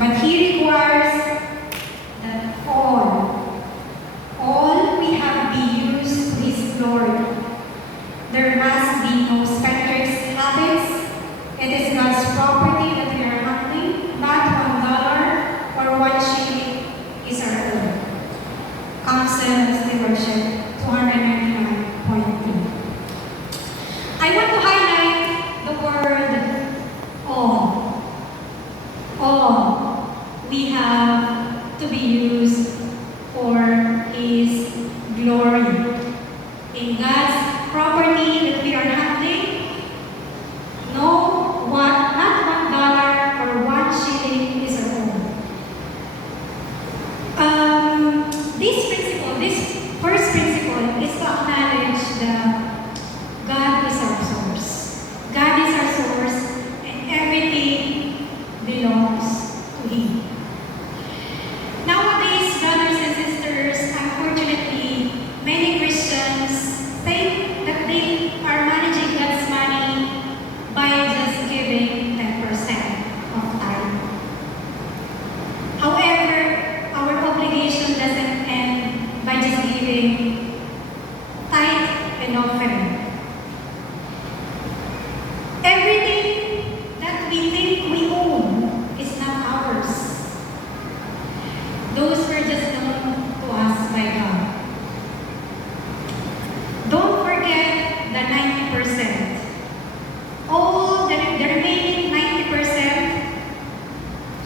But He requires that all we have be used to His glory. There must be no spendthrift habits. It is God's property that we are handling, not $1 or 1 shilling is our own. Counsel and Stewardship 299.2. I want to highlight the word all. All we have to be used for His glory. In God's property that we are handling, not $1 or 1 shilling is our own. This first principle is to acknowledge that God is our source. God is our source, and everything belongs to Him. Nowadays, brothers and sisters, unfortunately, many Christians think that they are managing God's money by just giving 10% of tithe. However, our obligation doesn't end by just giving tithe and offering. Everything that we think we own is not ours. Those were just known to us by God. Don't forget the 90%. All the remaining 90%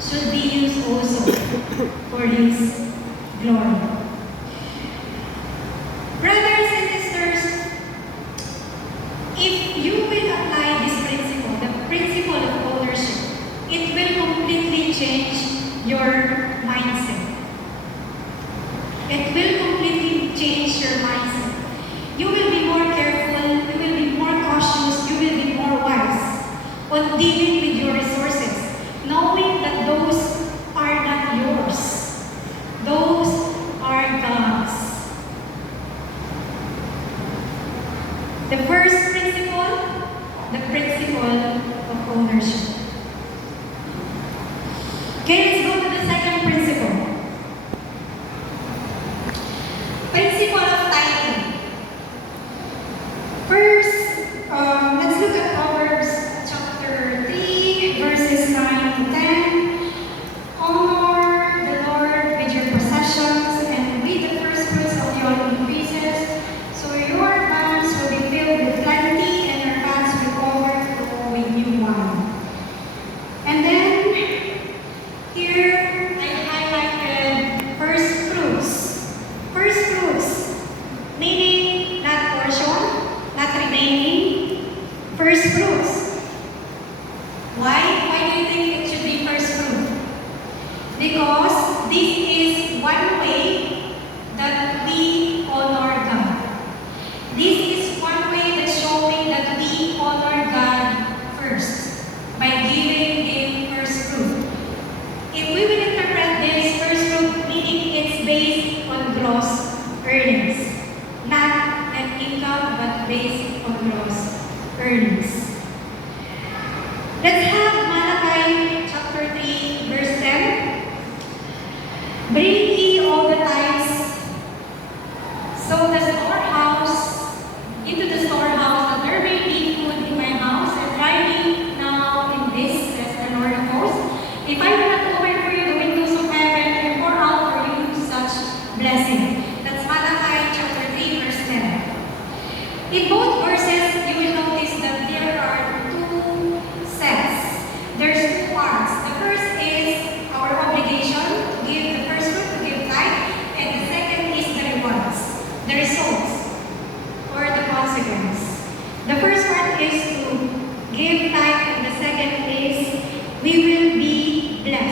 should be used also for His glory. Brothers and sisters, if you will apply this principle, the principle of ownership, it will completely change your mindset. It will completely change your mindset. You will be more careful, you will be more cautious, you will be more wise on dealing with your resources, knowing that those are not yours. Those are God's. The first principle, the principle of ownership. Okay, let's go to the second principle. Principle of tithing. First, let's look at Proverbs chapter 3, verses 9 to 10. Honor the Lord with your possessions and with the first fruits of your increases, so your barns will be filled with plenty and your vats will overflow with new wine. And then, here I highlighted first fruits. First fruits, meaning not portion, not remaining, first fruits. Why? Why do you think it should be first fruit? Because this is one way that we honor God. This is one way that's showing that we honor God first by giving Him first fruit. If we will interpret this first fruit, meaning it's based on gross earnings, not net income, but based on gross earnings. Let's have Malachi chapter 3, verse 10. Bring ye all the tithes, so the storehouse, into the storehouse, that there may be food in my house, and try me now in this, says the Lord of hosts. If I will not open for you the windows of heaven and pour out for you such blessing. That's Malachi chapter 3, verse 10. In both verses, you will notice that there are two sets. There's two parts. The first is our obligation to give the first fruit, to give tithe, and the second is the rewards, the results, or the consequence. The first part is to give tithe, and the second is we will be blessed.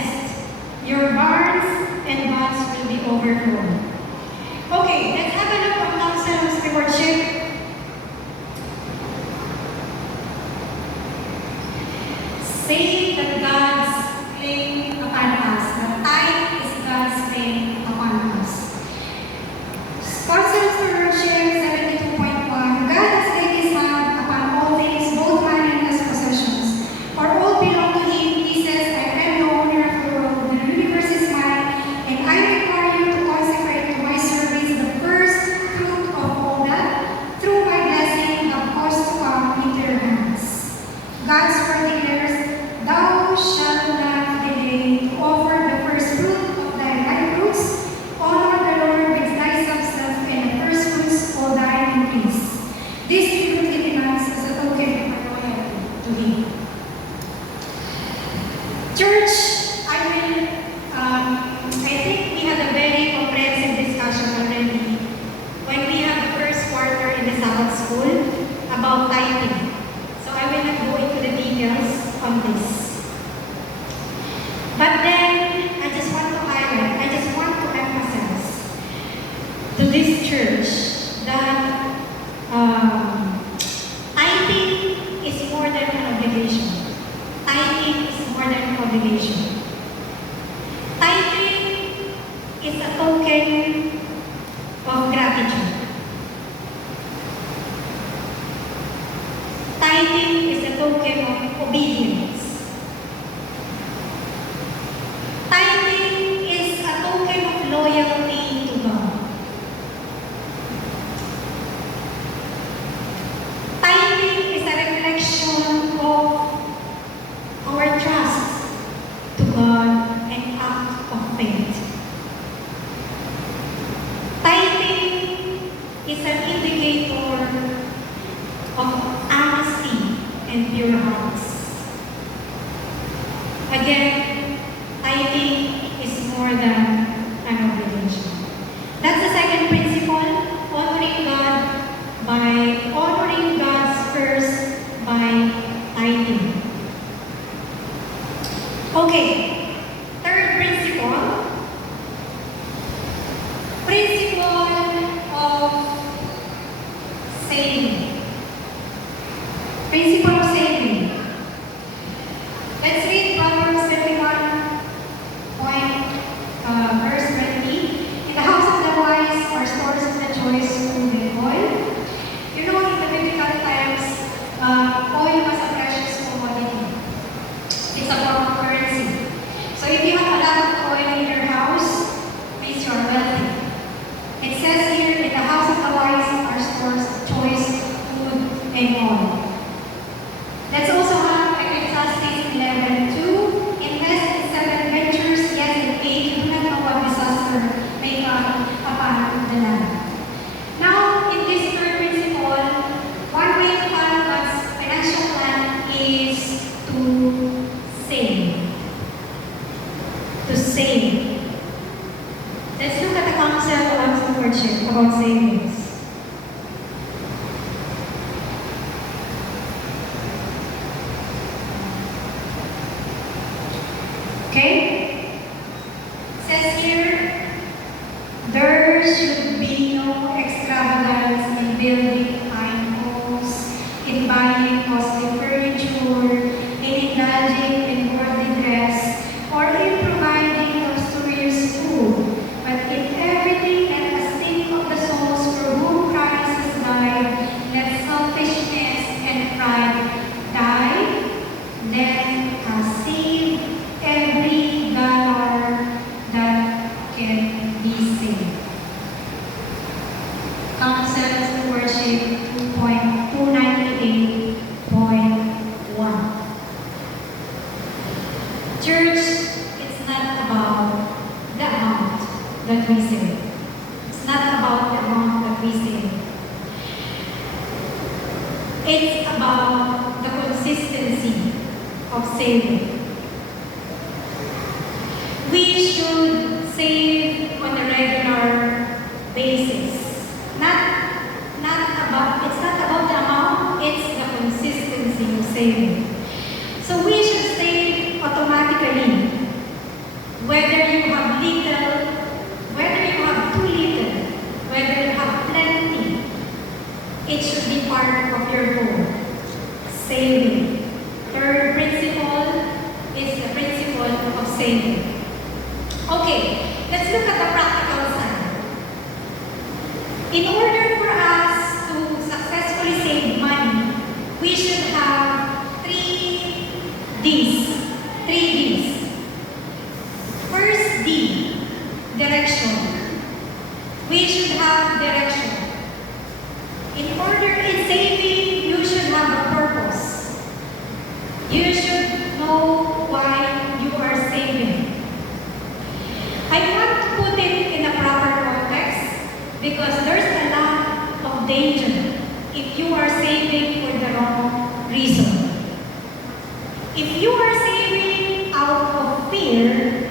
tithing. So I will not go into the details on this. But then, I just want to highlight, I just want to emphasize to this church that tithing is more than an obligation. Tithing is more than an obligation. Tithing is a token of gratitude. Tithing is a token of obedience. Tithing is a token of loyalty to God. Tithing is a reflection of our trust to God and act of faith. Tithing is an indicator of honesty and pure hearts. Again, tithing is more than an obligation. That's the second principle, honoring God by honoring God's first by tithing. Okay, third principle, principle of saving. Principle of saving. Let's read Proverbs 21, verse 20. In the house of the wise are stores of the choice food and oil. You know, in the biblical times, oil was a precious commodity. It's a form of currency. So if you have a lot of oil in your house, means you are wealthy. It says here, in the house of the wise are stores of choice food and oil. Let's also have Ecclesiastes 11:2. Invest in 7 ventures, yes, in 8. You do not know what disaster may come upon the land. Now, in this third principle, one way to follow God's financial plan is to save. To save. Let's look at the concept of stewardship about savings. Okay? It says here, there should be no extravagance in building fine homes, in buying costly furniture, in indulging in worldly dress, or in providing luxurious food. But in everything, let us think of the souls for whom Christ has died. Let selfishness and pride die. Let us save every dollar that can be saved. Concept Stewardship 2.298.1. Church, it's not about the amount that we save. It's not about the amount that we save. It's about the consistency of saving. We should save on a regular basis. It's not about the amount, it's the consistency of saving. So we should save automatically. Whether you have little, whether you have too little, whether you have plenty, it should be part of your goal. Saving. Third principle is the principle of saving. Okay, let's look at the practical side. In order for us to successfully save money, we should have 3 D's. 3 D's. First D, direction. We should have direction. In order in saving, you should have a purpose. You should know why you are saving. I want to put it in a proper context because there's a lot of danger if you are saving for the wrong reason. If you are saving out of fear,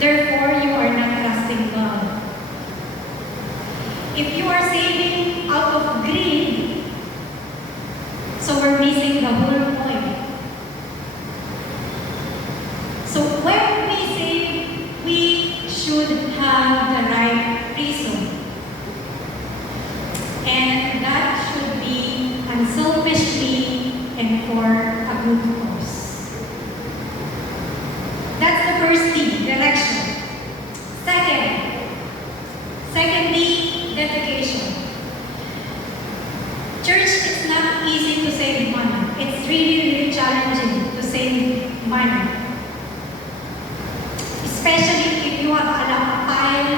therefore you are not trusting God. If you are saving out of greed, whole point. So when we say we should have the right reason, and that should be unselfishly and for a good cause. That's the first D, direction. Secondly, dedication. Church, it's not easy to save money. It's really challenging to save money. Especially if you have a pile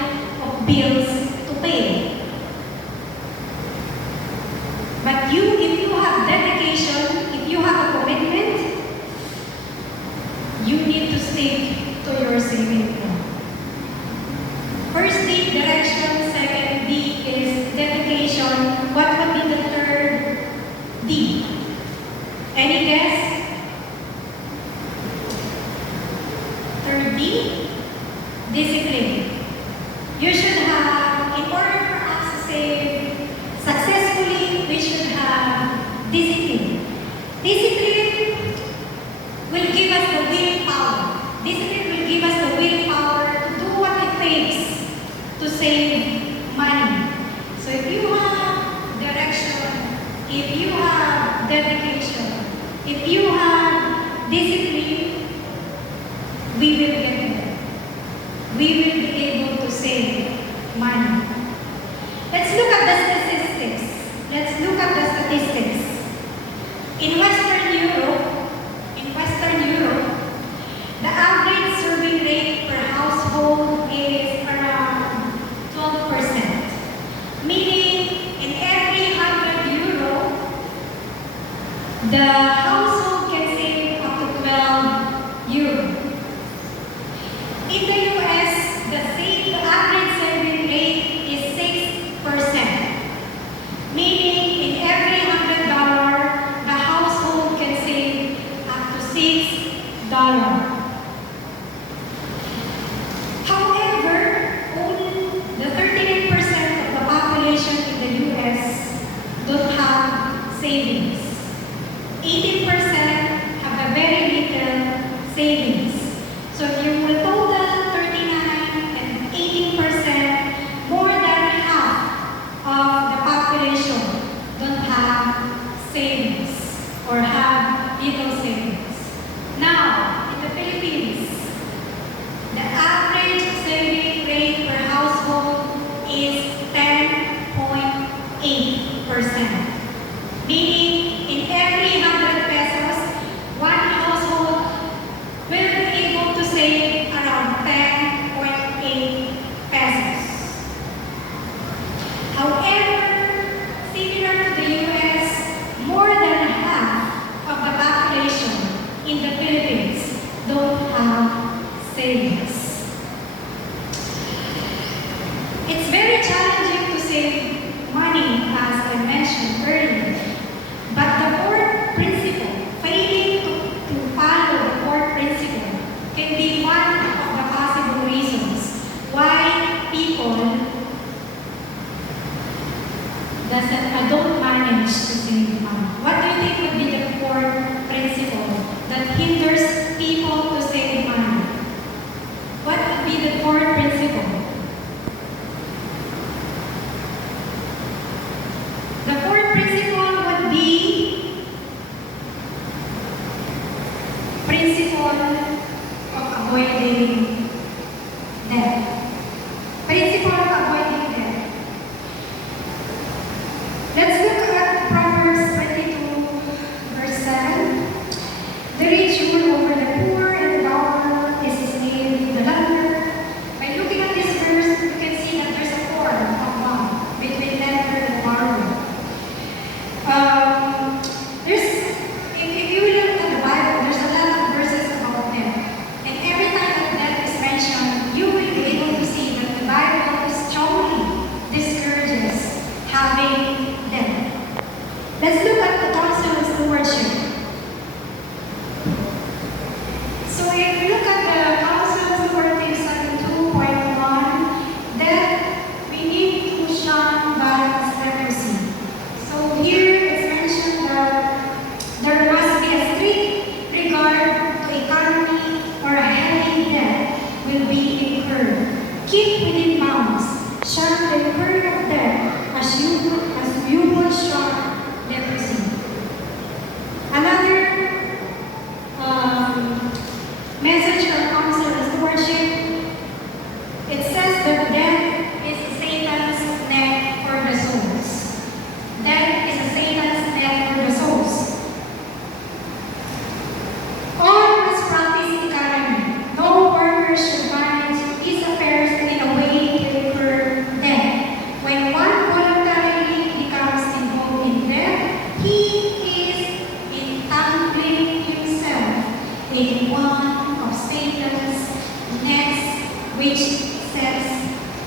of bills to pay. But if you have dedication, if you have a commitment, you need to stick to your saving plan. First D, direction. Second D is dedication. What would be the third D? Any guess? Third D? Discipline. You should have, in order for us to save successfully, we should have discipline. Discipline will give us the willpower. Discipline will give us the willpower to do what it takes to save money. So if you have direction, if you have dedication, if you have discipline, we will get there. We will be able to save money. Let's look at the statistics. In Western Europe, the average serving rate per household is around 12%. Meaning, in every €100, the household can save up to €12. In the US, the average saving rate is 6%. Meaning, in every $100, the household can save up to $6. However, only the 39% of the population in the US don't have savings. 18% have a very little savings. So if you will total 39 and 18%, more than half of the population don't have savings or have little savings. Now, in the Philippines, the average saving rate per household is 10.8%. Meaning, in every 100 pesos, one household will be able to save around 10.8 pesos. However, similar to the US, more than half of the population in the Philippines don't have savings. It's very challenging to save money, as I mentioned earlier. But the fourth principle, failing to follow the fourth principle, can be one of the possible reasons why people don't manage to save money. What do you think would be the fourth principle that hinders people to save money? What would be the fourth principle? The fourth principle would be principle of avoiding debt. Principle of avoiding debt. Let's look at Proverbs 22, verse 7. The rich rule over the poor, and the borrower is his slave, the lender. By looking at this verse, you can see that there's a form of bond between lender and borrower. If you look at the Bible, there's a lot of verses about debt. And every time that debt is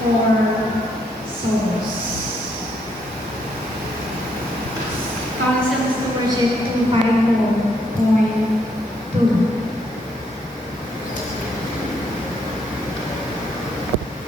for souls. Councils to Worship 250.2.